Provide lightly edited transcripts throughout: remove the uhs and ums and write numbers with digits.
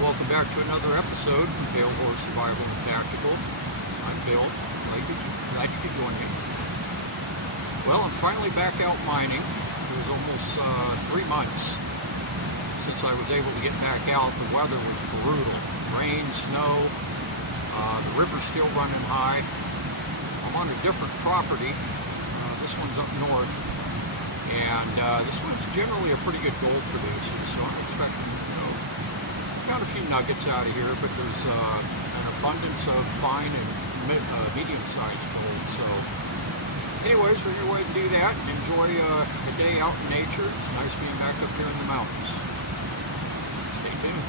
welcome back to another episode from Pale Horse Survival and Tactical. I'm Bill. Glad you could join me. Well, I'm finally back out mining. It was almost 3 months since I was able to get back out. The weather was brutal. Rain, snow, the river's still running high. I'm on a different property. This one's up north. And this one's generally a pretty good gold producer, so I'm expecting, found a few nuggets out of here, but there's an abundance of fine and medium-sized gold. So anyways, we're going to go ahead and do that and enjoy a day out in nature. It's nice being back up here in the mountains. Stay tuned.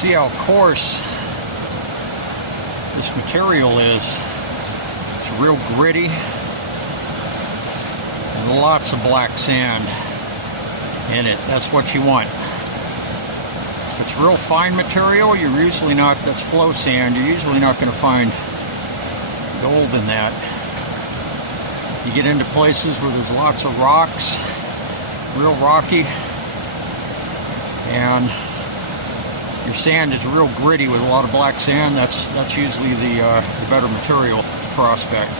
See how coarse this material is. It's real gritty and lots of black sand in it. That's what you want. If it's real fine material, you're usually not, that's flow sand, you're usually not going to find gold in that. You get into places where there's lots of rocks, real rocky, and your sand is real gritty with a lot of black sand. That's usually the better material to prospect.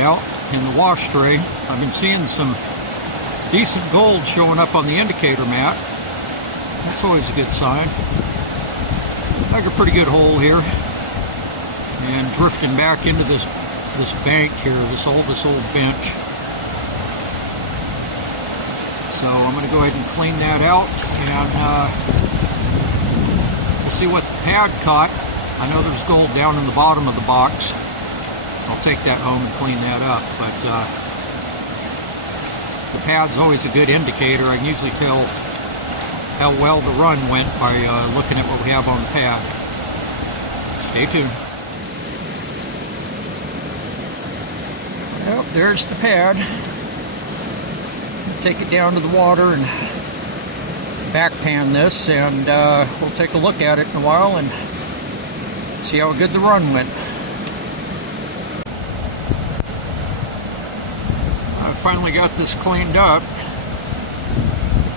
out in the wash tray. I've been seeing some decent gold showing up on the indicator mat. That's always a good sign. Like a pretty good hole here. And drifting back into this bank here, this old bench. So I'm going to go ahead and clean that out, and we'll see what the pad caught. I know there's gold down in the bottom of the box. I'll take that home and clean that up, but the pad's always a good indicator. I can usually tell how well the run went by looking at what we have on the pad. Stay tuned. Well, there's the pad. Take it down to the water and back pan this, and we'll take a look at it in a while and see how good the run went. I finally got this cleaned up.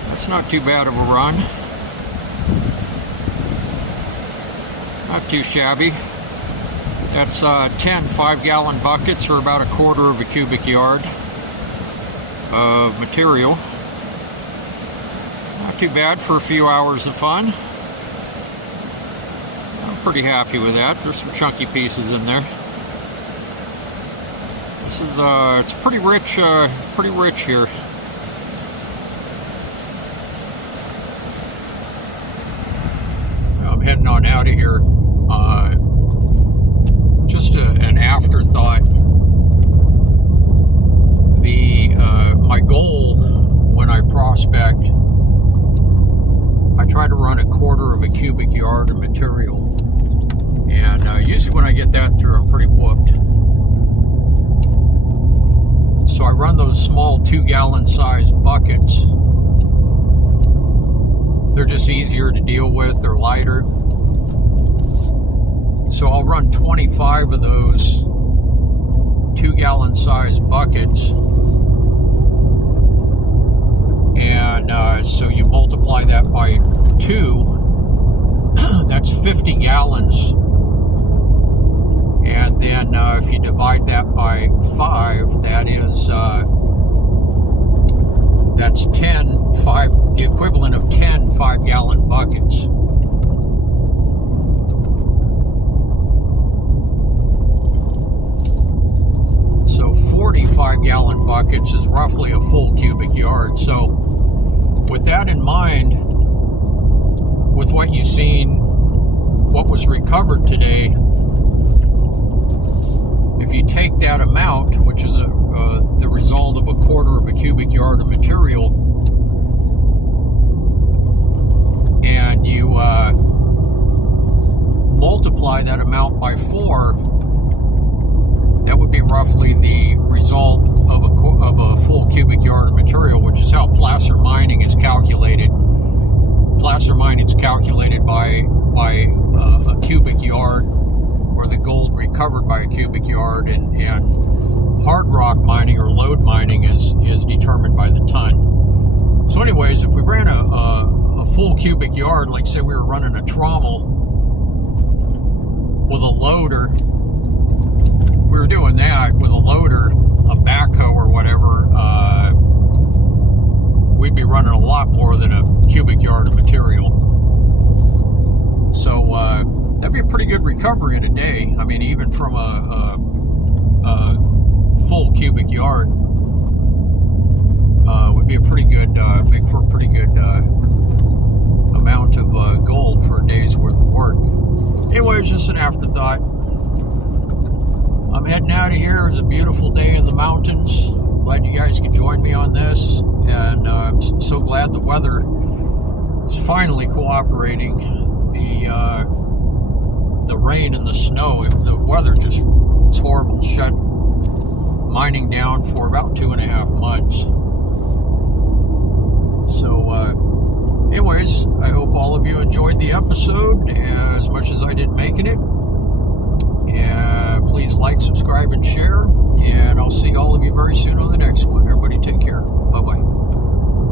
That's not too bad of a run. Not too shabby. That's 10 5-gallon buckets, or about 1/4 of a cubic yard of material. Not too bad for a few hours of fun. I'm pretty happy with that. There's some chunky pieces in there. This is it's pretty rich here. I'm heading on out of here. Just an afterthought. My goal when I prospect, I try to run 1/4 of a cubic yard of material, and usually when I get that through, I'm pretty whooped. So I run those small 2-gallon size buckets. They're just easier to deal with. They're lighter. So I'll run 25 of those 2-gallon size buckets. And so you multiply that by 2, that's 50 gallons. And then if you divide that by 5, that is, that's the equivalent of 10 5-gallon buckets. So 40 5-gallon buckets is roughly a full cubic yard. So with that in mind, with what you've seen, what was recovered today, if you take that amount, which is the result of 1/4 of a cubic yard of material, and you multiply that amount by 4, that would be roughly the result of a full cubic yard of material, which is how placer mining is calculated. Placer mining is calculated by a cubic yard, or the gold recovered by a cubic yard, and hard rock mining or lode mining is determined by the ton. So anyways, if we ran a full cubic yard, like say we were running a trommel with a loader, if we were doing that with a loader, a backhoe or whatever, we'd be running a lot more than a cubic yard of material. So that'd be a pretty good recovery in a day. I mean, even from a full cubic yard would be a pretty good, make for a pretty good amount of gold for a day's worth of work. Anyways, just an afterthought. I'm heading out of here. It's a beautiful day in the mountains. Glad you guys could join me on this, and I'm so glad the weather is finally cooperating. The rain and the snow, the weather it's horrible. Shut mining down for about 2.5 months. So anyways, I hope all of you enjoyed the episode as much as I did making it. And please like, subscribe, and share, and I'll see all of you very soon on the next one. Everybody take care. Bye-bye.